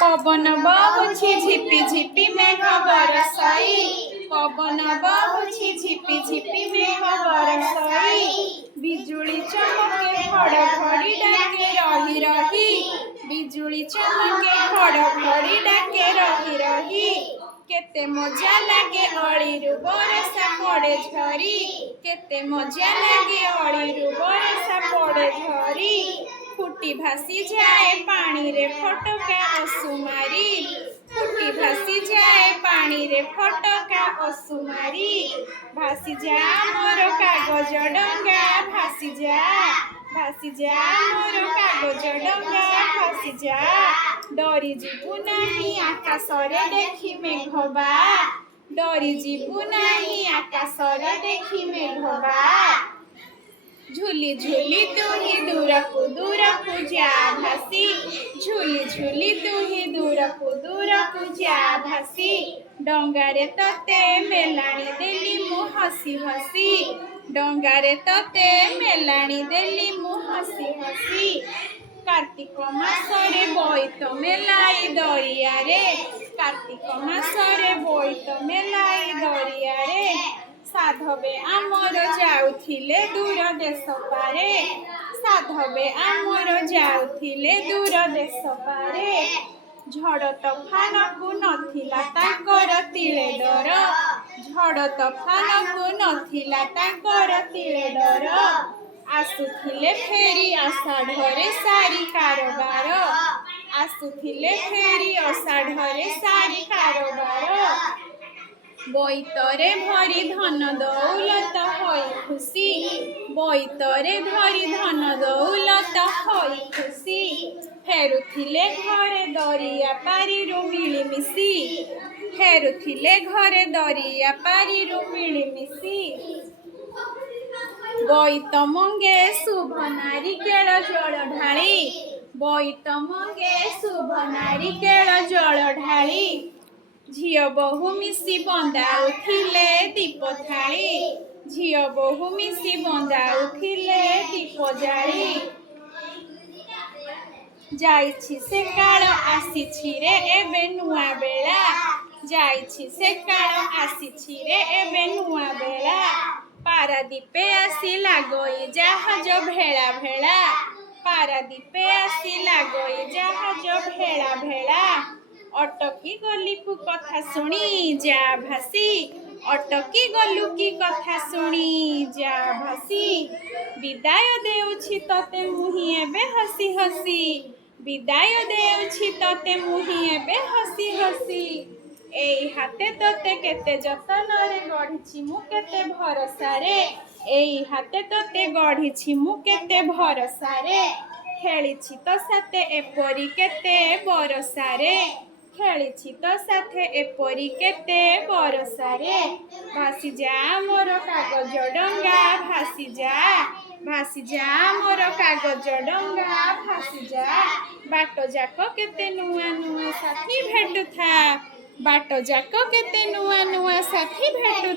पवन बहुछि झिपि झिपि मेघ बरसाई पवन बहुछि झिपि झिपि मेघ बरसाई बिजुली चमके घड़घड़ी डाके रही रही बिजुली चमके घड़घड़ी डाके रही रही केते मजा लागे अळीरु बरसा पड़े झरी केते मजा लागे अळीरु बरसा पड़े झरी फुटी भासी जाए पानी रे फटका असुमारी फुटी भासी जाए पानी रे फटका असुमारी भासी जा मोर कागज डंगा भासी जा मोर कागज डंगा भासी जा डरी जीवु नाही आकाशरे देखी मेघबा डरी जीवु नाही आकाशरे देखी मेघबा झूली झूली तू ही दूरकु जा भासी झूली झूली तू ही दूरकु जा भासी डंगारे तते मेलाणी देली मु हसी हसी डंगारे तते मेलाणी देली मु हसी हसी कार्तिक मासरे बोईत मेलाई दरिया रे कार्तिक मासरे बोईत मेलाई दरिया रे साधवे आमर जाउथिले दूर देश पारे साधवे आमर जाउथिले दूर देश पारे झड़ तोफान को नथिला ताकर तिले डर झड़ तोफान को नथिला ताकर तिले डर आसुथिले फेरी आषाढ़रे सारी कारोबार आसुथिले फेरी आषाढ़रे सारी कारोबार बोईतरे भरी धन दौलत होई खुशी बोईतरे भरी धन दौलत होई खुशी फेरुथिले घरे दरिया पारिरु मिलिमिशि फेरुथिले घरे दरिया पारिरु मिलिमिशि बोईत मंगे शुभ नारिकेल जल ढाली बोईत मंगे शुभ नारिकेल जल ढाली झियो बहु मिसी बंदाउथिले दीप थाली झियो बहु मिसी बंदाउथिले दीप जाली जाइछि से काल आसीछि रे एबे नुआ बेला जाइछि से काल आसीछि रे एबे नुआ बेला पारादीपे आसिला गई जहाज भेला भेला पारादीपे आसिला गई जहाज भेला भेला अटकी गली कु कथा शुणी जा भासी अटकी गलु की कथा शुणी जा भासी विदाय देउछि तते मुहि एबे हसी हसी विदाय देउछि तते मुहि एबे हसी हसी एई हाते तते केते जतन रे गढ़िछि मु केते भरोसा रे एई हाते तते गढ़िछि मु केते भरोसा रे खेलिछि तो साथे एपरी केते बरसा रे खेलिछि तो साथे एपरी केते बरसा रे भासी जा मोर कागज डंगा भासी जा मोर कागज डंगा भासी जा बाट जाक केते नुआ नुआ साथी भेटुथा बाट जाक केते नुआ नुआ साथी भेटुथा।